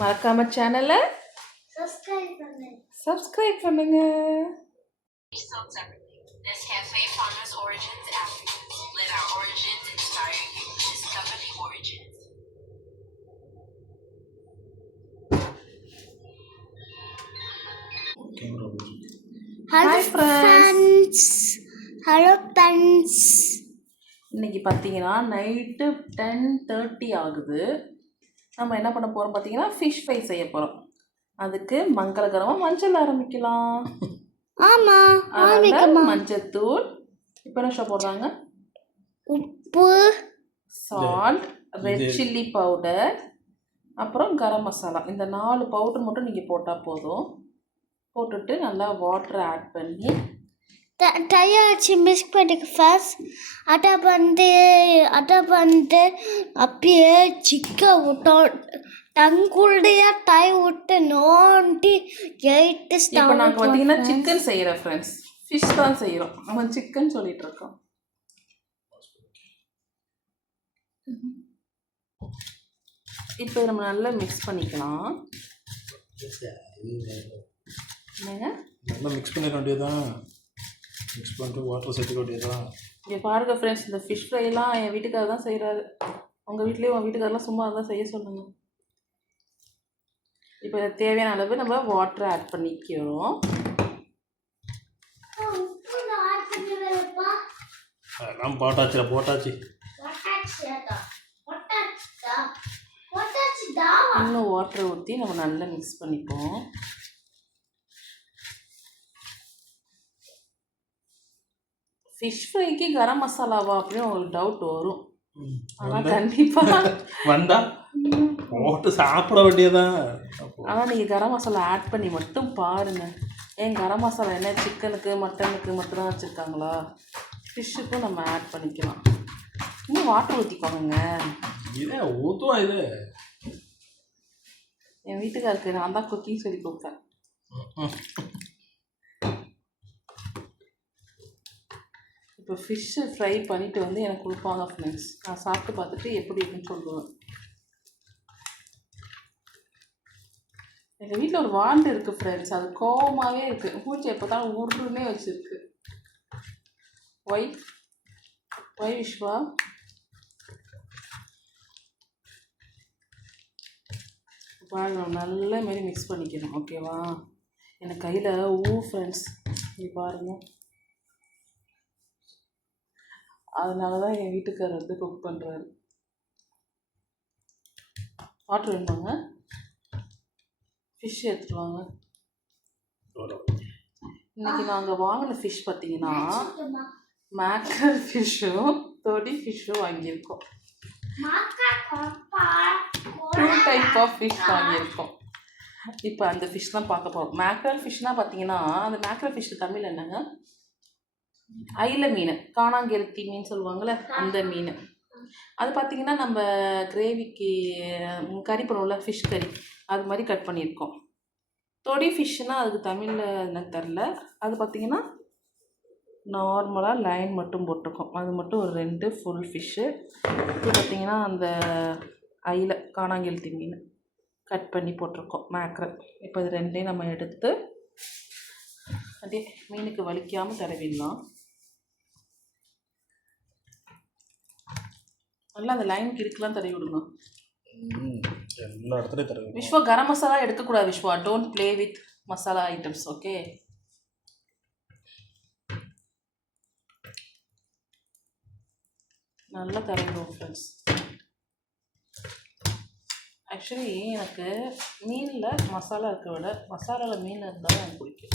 மறக்காம சேனலை சப்ஸ்கிரைப் பண்ணுங்க. This cafe founders origins Africans. Let our origins inspire you. Discover the origins. Hello friends. Hello friends. இன்னைக்கு பார்த்தீங்கன்னா night 10:30 ஆகுது. நம்ம என்ன பண்ண போகிறோம் பார்த்தீங்கன்னா ஃபிஷ் ஃப்ரை செய்ய போகிறோம். அதுக்கு மங்களகரமாக மஞ்சள் ஆரம்பிக்கலாம். ஆமாம், மஞ்சத்தூள். இப்போ என்ன போடுறாங்க? உப்பு, சால்ட், ரெட் சில்லி பவுடர், அப்புறம் கரம் மசாலா. இந்த 4 பவுடர் மட்டும் நீங்கள் போட்டால் போதும். போட்டுட்டு நல்லா வாட்டர் ஆட் பண்ணி தயாரிச்சு மிக்ஸ் பண்ணிக்க ஃபர்ஸ்ட். அதை வந்து அப்படியே சிக்கன் விட்டோம் டங்குள்ளையா டை விட்டு நோண்டி எயிட்டு இப்போ நாங்கள் பார்த்தீங்கன்னா சிக்கன் செய்கிறோம் ஃப்ரெண்ட்ஸ். ஃபிஷ் தான் செய்கிறோம். அவன் சிக்கன் சொல்லிட்டு இருக்கோம். இப்போ நம்ம நல்லா மிக்ஸ் பண்ணிக்கலாம். என்னங்க நல்லா மிக்ஸ் பண்ணிக்க வேண்டியதுதான். மிக்ஸ் பண்ணிட்டு வாட்டர் சேர்த்துக்க வேண்டியதுதான். இங்கே பாருங்கள் ஃப்ரெண்ட்ஸ், இந்த ஃபிஷ் ஃப்ரைலாம் என் வீட்டுக்காரர் தான் செய்கிறாரு. உங்கள் வீட்லேயே உங்கள் வீட்டுக்காரெலாம் சும்மா தான் செய்ய சொல்லுங்க. இப்போ தேவையான அளவு நம்ம வாட்டர் ஆட் பண்ணிக்கிறோம். அதெல்லாம் போட்டாச்சு. இன்னும் வாட்டர் ஊற்றி நம்ம நல்லா மிக்ஸ் பண்ணிப்போம். ஃபிஷ் ஃப்ரைக்கு கரம் மசாலாவா அப்படின்னு உங்களுக்கு டவுட் வரும். ஆனால் கண்டிப்பாக வந்தா போட்டு சாப்பிட வேண்டியதான். ஆனால் நீங்கள் கரம் மசாலா ஆட் பண்ணி மட்டும் பாருங்கள். ஏன் கரம் மசாலா என்ன சிக்கனுக்கு மட்டனுக்கு மட்டும்தான் வச்சுருக்காங்களா? ஃபிஷ்ஷுக்கும் நம்ம ஆட் பண்ணிக்கலாம். இன்னும் வாட்டர் ஊற்றிக்கோங்க. இதே ஊற்றுவா இது. என் வீட்டுக்காருக்கு நான் தான் குக்கிங் சொல்லி கொடுப்பேன். இப்போ ஃபிஷ்ஷு ஃப்ரை பண்ணிவிட்டு வந்து எனக்கு கொடுப்பாங்க ஃப்ரெண்ட்ஸ். நான் சாப்பிட்டு பார்த்துட்டு எப்படி இருக்குன்னு சொல்லுவேன். எங்கள் வீட்டில் ஒரு வாண்டு இருக்குது ஃப்ரெண்ட்ஸ். அது கோவமாகவே இருக்குது. மூச்சு எப்போ தான் உருன்னே வச்சுருக்கு. ஒய் விஸ்வா? பாருங்க, நல்ல மாரி மிக்ஸ் பண்ணிக்கணும். ஓகேவா? எனக்கு கையில் ஃப்ரெண்ட்ஸ் இது பாருங்கள். அதனால தான் என் வீட்டுக்காரர் வந்து குக் பண்ணுறாரு. வாட்டர் வேணுமாங்க? ஃபிஷ் எடுத்துகிட்டு வாங்க. இன்றைக்கி நாங்கள் வாங்கின ஃபிஷ் பார்த்தீங்கன்னா மேக்கர் ஃபிஷ்ஷும் தொடி ஃபிஷ்ஷும் வாங்கியிருக்கோம். 2 டைப் ஆஃப் ஃபிஷ் வாங்கியிருக்கோம். இப்போ அந்த ஃபிஷ் தான் பார்க்க போகிறோம். மேக்கரல் ஃபிஷ்னால் பார்த்தீங்கன்னா அந்த மேக்கரல் ஃபிஷ் தமிழ் என்னங்க? ஐல மீன், காணாங்கெழுத்தி மீன் சொல்லுவாங்கள்ல, அந்த மீன். அது பார்த்திங்கன்னா நம்ம கிரேவிக்கு கறி பண்ணுவோம்ல, ஃபிஷ் கறி, அது மாதிரி கட் பண்ணியிருக்கோம். தொடி ஃபிஷ்ஷுனால் அதுக்கு தமிழில் எனக்கு தெரில. அது பார்த்திங்கன்னா நார்மலாக லைன் மட்டும் போட்டிருக்கோம். அது மட்டும் ஒரு 2 ஃபுல் ஃபிஷ்ஷு. இது பார்த்திங்கன்னா அந்த ஐல காணாங்கெழுத்தி மீன் கட் பண்ணி போட்டிருக்கோம், மேக்ரல். இப்போ இது 2ஐயும் நம்ம எடுத்து அப்படியே மீனுக்கு வலிக்காமல் தடவிடலாம். நல்லா அந்த லைனுக்கு இருக்கலாம் தடவி விடுங்க. எல்லா இடத்துலையும் தடவி. விஸ்வா, கரம் மசாலா எடுக்கக்கூடாது Viswa. Don't play with masala items. Okay? நல்லா தடவிடுவோம் ஃப்ரெண்ட்ஸ். ஆக்சுவலி எனக்கு மீனில் மசாலா இருக்க விட மசாலாவில் மீன் இருந்தாலும் எனக்கு பிடிக்கும்.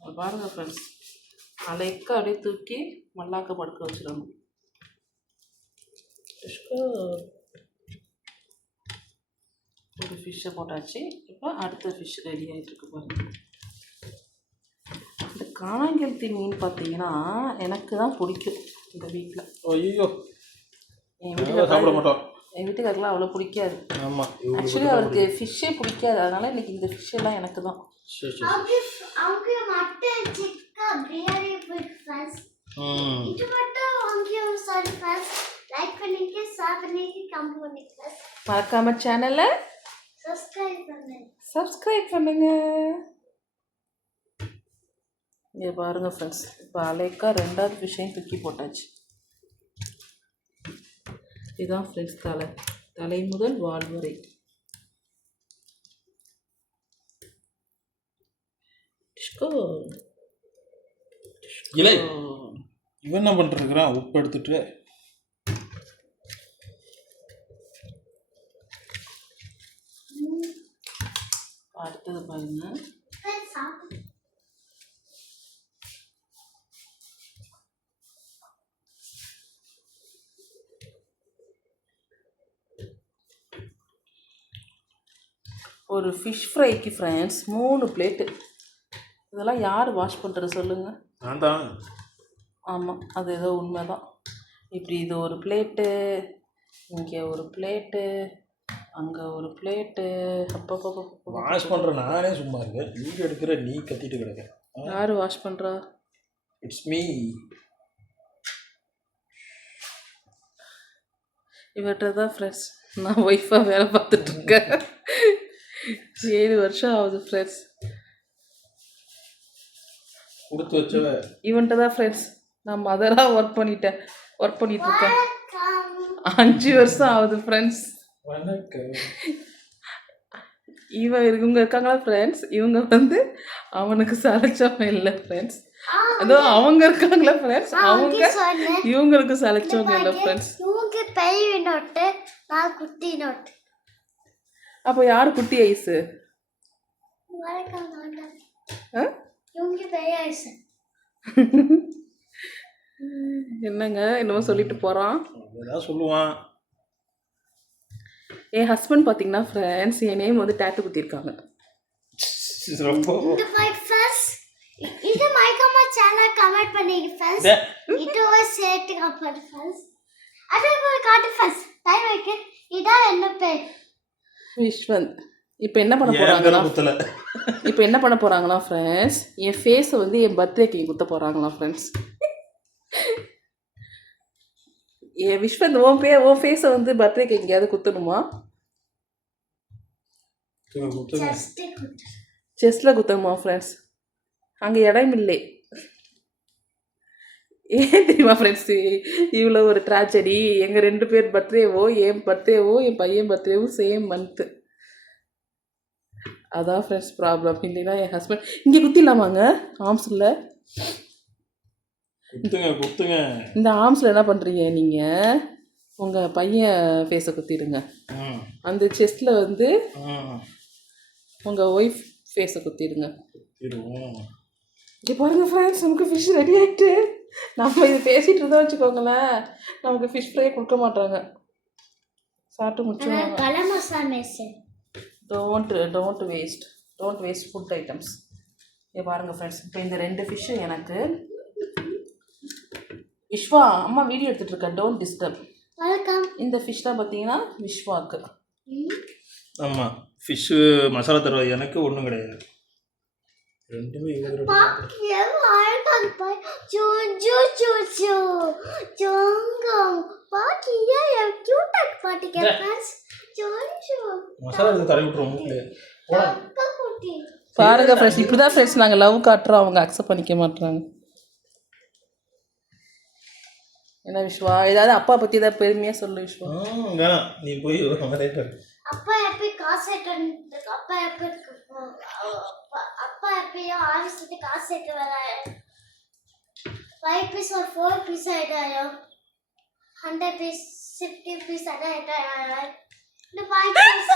அது பாருங்கள் ஃப்ரெண்ட்ஸ், அலைக்க அப்படியே தூக்கி மல்லாக்க படுக்க வச்சிடணும். ஒரு ஃபிஷ்ஷை போட்டாச்சு. இப்போ அடுத்த ஃபிஷ் ரெடி ஆகிட்டுருக்கு பாருங்கள். இந்த காணாங்கெழுத்தி மீன் பார்த்தீங்கன்னா எனக்கு தான் பிடிக்கும் இந்த வீட்டில். ஐயோ, என் வீட்டுக்கு சாப்பிட மாட்டோம். என் வீட்டுக்காரெலாம் அவ்வளோ பிடிக்காது. ஆமாம், ஆக்சுவலி அவருக்கு ஃபிஷ்ஷே பிடிக்காது. அதனால் இன்றைக்கி இந்த ஃபிஷ்ஷெல்லாம் எனக்கு தான். இது மட்டும் வாங்கி ஒரு சாரி லைக் பண்ணிக்க. ஷேர் பண்ணிட்டு கமெண்ட் பண்ணுங்க மறக்காம சேனலை சப்ஸ்கிரைப் சப்ஸ்கிரைப் பண்ணுங்க. இங்கே பாருங்க ஃப்ரெண்ட்ஸ், இப்போ அலைக்கா 2வது ஃபிஷ்ஷையும் தூக்கி போட்டாச்சு. இதுதான் ஃப்ரெண்ட்ஸ் தலை முதல் வால் வரை. டிஷ்கோ இலை இவன் என்ன பண்ணிருக்கிறான்? உப்பு எடுத்துட்டு அடுத்தது பாருங்க. ஒரு ஃபிஷ் ஃப்ரைக்கு ஃப்ரெண்ட்ஸ் 3 பிளேட்டு. இதெல்லாம் யார் வாஷ் பண்ணுறது சொல்லுங்கள்? நான் தான். ஆமாம், அது ஏதோ உண்மை தான். இப்படி இது ஒரு பிளேட்டு, இங்கே ஒரு பிளேட்டு, அங்கே ஒரு பிளேட்டு. அப்பப்போ வாஷ் பண்ணுற நானே சும்மா இருக்கேன், நீ எடுக்கிற, நீ கத்திட்டு கிடக்க. யார் வாஷ் பண்ணுறா? It's me. இவர்கிட்ட தான் ஃப்ரெண்ட்ஸ் நான் ஒய்ஃபாக வேலை பார்த்துட்ருக்கேன். 7 வருஷம் ஆகுது ஃப்ரெண்ட்ஸ். கொடுத்து வச்சவ இவன்கிட்ட தான் ஃப்ரெண்ட்ஸ் நான் மதராக ஒர்க் பண்ணிகிட்ருக்கேன். 5 வருஷம் ஆகுது ஃப்ரெண்ட்ஸ். இவங்க இருக்காங்களா ஃப்ரெண்ட்ஸ், இவங்க வந்து அவனுக்கு சளைச்சவங்க இல்லை ஃப்ரெண்ட்ஸ். ஏதோ அவங்க இருக்காங்களா ஃப்ரெண்ட்ஸ், அவங்க இவங்களுக்கு சளைச்சவங்க இல்லை ஃப்ரெண்ட்ஸ். பெரிய நோட்டு, நான் குட்டி நோட்டு. அப்போ யார் குட்டி ஐஸு? என்னங்க என்னமோ சொல்லிட்டு போகிறான். ஏதாவது சொல்லுவான். என் ஹஸ்பண்ட் பார்த்தீங்கன்னா ஃப்ரெண்ட்ஸ் என் நேம் வந்து டேட்டு குத்திருக்காங்க. இது மைக்கம்மா சேனல் கமெண்ட் பண்ணிங்க ஃப்ரெண்ட்ஸ். இது ஒரு சேட் கமெண்ட் ஃப்ரெண்ட்ஸ். அது ஒரு காட்டு ஃப்ரெண்ட்ஸ். டைம் வைக்க இதான் என்ன பேர்? விஸ்வந்த். இப்போ என்ன பண்ண போகிறாங்களா ஃப்ரெண்ட்ஸ், என் ஃபேஸை வந்து என் பர்த்டேக்கு குத்த போகிறாங்களா ஃப்ரெண்ட்ஸ். என் விஸ்வந்த் உன் ஃபேஸை வந்து பர்த்டேக்கு எங்கேயாவது குத்தணுமா? செஸ்ட்டில் குத்தணுமா ஃப்ரெண்ட்ஸ்? அங்கே இடம் இல்லை. ஏன் தெரியுமா ஃப்ரெண்ட்ஸ், இவ்வளோ ஒரு ட்ராஜடி. எங்கள் 2 பேர் பர்த்டேவோ, என் பையன் பர்த்டேவும் சேம் மந்த்து. அதான் ஃப்ரெண்ட்ஸ் ப்ராப்ளம். இல்லைன்னா என் ஹஸ்பண்ட் இங்கே குத்திடலாமாங்க ஆர்ம்ஸில்? குத்துங்க. இந்த ஆர்ம்ஸில் என்ன பண்ணுறீங்க நீங்கள்? உங்கள் பையன் ஃபேஸை குத்திடுங்க. அந்த செஸ்ட்டில் வந்து உங்கள் ஒய்ஃப் ஃபேஸை குத்திடுங்க. இங்கே பாருங்கள் ஃப்ரெண்ட்ஸ், நமக்கு ஃபிஷ் ரெடி ஆகிட்டு. நம்ம இது பேசிகிட்டு இருந்தோம் வச்சுக்கோங்களேன், நமக்கு ஃபிஷ் ஃப்ரை கொடுக்க மாட்டாங்க. சாப்பிட்டு முடிச்சுடுவாங்க. Don't waste food items. இங்கே பாருங்கள் ஃப்ரெண்ட்ஸ், இப்போ இந்த 2 ஃபிஷ்ஷு எனக்கு. விஸ்வா அம்மா வீடியோ எடுத்துகிட்டு இருக்கேன், டோன்ட் டிஸ்டர்ப். இந்த ஃபிஷ்லாம் பார்த்தீங்கன்னா விஸ்வாக்கு. ஆமாம், ஃபிஷ்ஷு மசாலா தருவா, எனக்கு ஒன்றும் கிடையாது. ரெண்டுமே மசாலா தடவி விட்டுருவோம். பாருங்க ஃப்ரெண்ட்ஸ், இப்படி தான் ஃப்ரெண்ட்ஸ் நாங்கள் லவ் காட்டுறோம், அவங்க அக்செப்ட் பண்ணிக்க மாட்டுறாங்க. என்ன விஸ்வா, ஏதாவது அப்பா பற்றி ஏதாவது பெருமையாக சொல்லு விஸ்வா. நீ போய் அப்பா எப்போ காசு அப்பா எப்பயும் ஆஃபீஸ்க்கு காசு எடுத்து வராரு. 5 பீஸ் और 4 பீஸ் ஆயிட்டாயோ, 100 பீஸ் 50 பீஸ் ஆயிட்டாயோ. இந்த 5 பீஸ்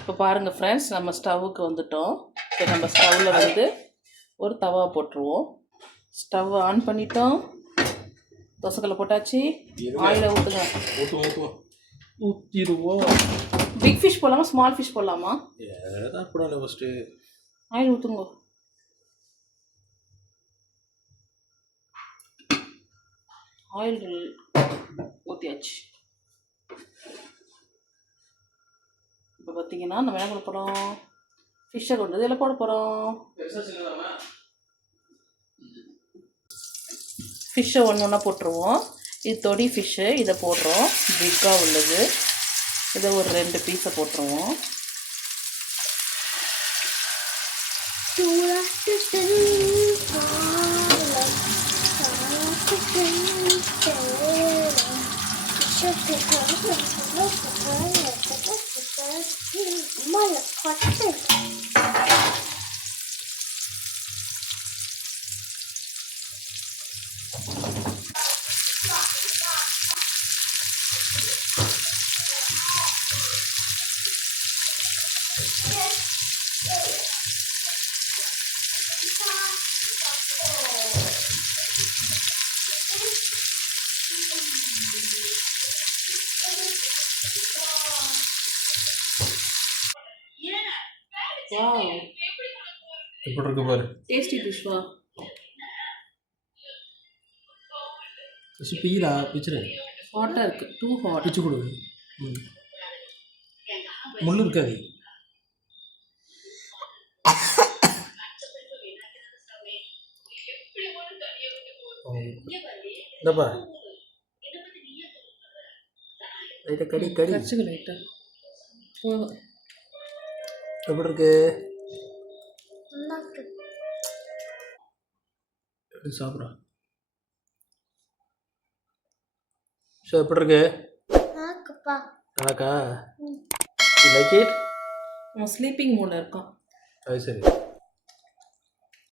இப்போ பாருங்கள் ஃப்ரெண்ட்ஸ், நம்ம ஸ்டவ்வுக்கு வந்துட்டோம். இப்போ நம்ம ஸ்டவ்வில் வந்து ஒரு தவா போட்டுருவோம். ஸ்டவ் ஆன் பண்ணிட்டோம், தோசைக்கல்ல போட்டாச்சு. ஆயிலை ஊற்றுங்க. ஊற்றிடுவோம். பிக் ஃபிஷ் போடலாமா, ஸ்மால் ஃபிஷ் போடலாமா? ஃபஸ்ட்டு ஆயில் ஊற்றுங்க. ஆயில் ஊற்றியாச்சு. இப்போ பார்த்தீங்கன்னா நம்ம என்ன பண்ண போகிறோம், ஃபிஷ்ஷை கொண்டு வந்து இதில் போட போகிறோம். ஃபிஷ்ஷை ஒன்று ஒன்றா போட்டுருவோம். இது தொடி ஃபிஷ்ஷு, இதை போடுறோம். பிக்காக உள்ளது இதை ஒரு 2 பீஸை போட்டுருவோம். வாவ், எப்படி இருக்கு பாரு. டேஸ்டி டிஷ்வா. பீரா பிச்சுரு ஹாட்டாக இருக்குது, டூ ஹாட். பிச்சு கொடு. முள்ளு இருக்காது. இந்தப்பா லைட்டாக கடி கடி. கடிச்சுக்க லைட்டாக. போதும். எப்படி இருக்கு? எப்படி சாப்பிட்றா? ஸோ எப்படி இருக்கு? நல்லாக்கா? Like it? ஸ்லீப்பிங் மூடில் இருக்கான். அது சரி.